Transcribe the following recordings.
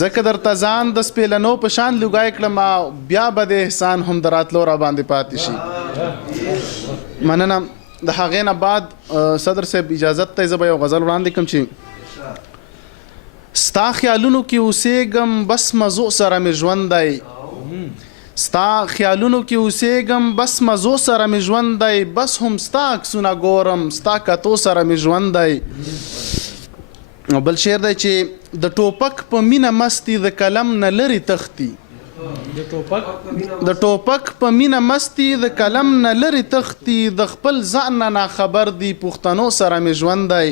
ځکه درته ځان د سپېلنو په شان لوګی کړم بیا به د احسان هم د راتلو را باندې پاتې شي. مننه. د هغې نه بعد صدر صاحب اجازت ته زه به یو غزل وړاندې کړم چې ستا خیالونو کې اوسېږم بس مزو سره مې ژوند دی، ستا خیالونو کې اوسېږم بس مزو سره مې ژوند دی، بس هم ستا عکسونه ګورم ستا کتو سره مې ژوند دی. بل شعر دی چې د ټوپک په مینه مستي د قلم نه لرې تښتي، د ټوپک په مینه مستي د قلم نه لرې تښتي، د خپل ځان نه ناخبر دي پښتنو سره مې ژوند دی.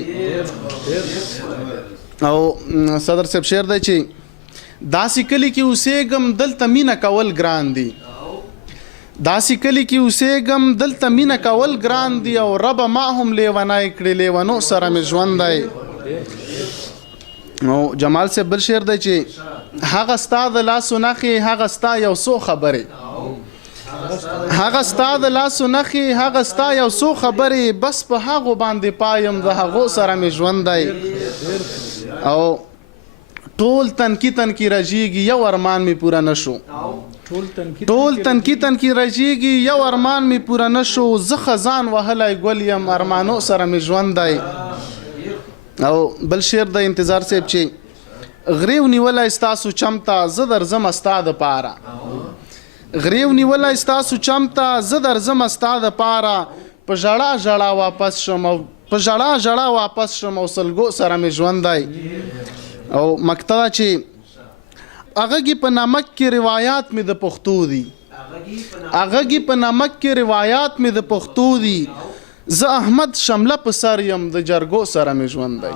او صدر صاحب شعر دی چې داسې کلی کې اوسېږم دلته مینه کول ګران دي، داسې کلی کې اوسېږم دلته مینه کول ګران دي، او ربه ما هم لیونی کړې لیونو سره مې ژوند دی. او جمال صاحب بل شعر دی چې هغه ستا د لاسو نښې هغه ستا یو څو خبرې، هغه ستا د لاسو نښې هغه ستا یو څو خبرې، بس په هغو باندې پایم د هغو سره مې ژوند دی. او ټول تنکی تنکی رژیږي یو ارمان مې پوره نشو، ټول تنکی تنکی رژیږي یو ارمان مې پوره نشو، زه خزان وهلی ګل یم ارمانو سره مې ژوند دی. او بل شعر د انتظار صاحب چې غریو نیولی ستاسو چمته زه درځم ستا دپاره، غریو نیولی ستاسو چمته زه درځم ستا دپاره، په ژړا ژړا واپس شم او په ژړا ژړا واپس شم او سلګو سره مې ژوند دی. او مقطع چې اغږي په نمک کې روایات مې د پښتو دي، اغږي په نمک کې روایات مې د پښتو دي، زه احمد شمله په سر یم د جرګو سره مې ژوند دی.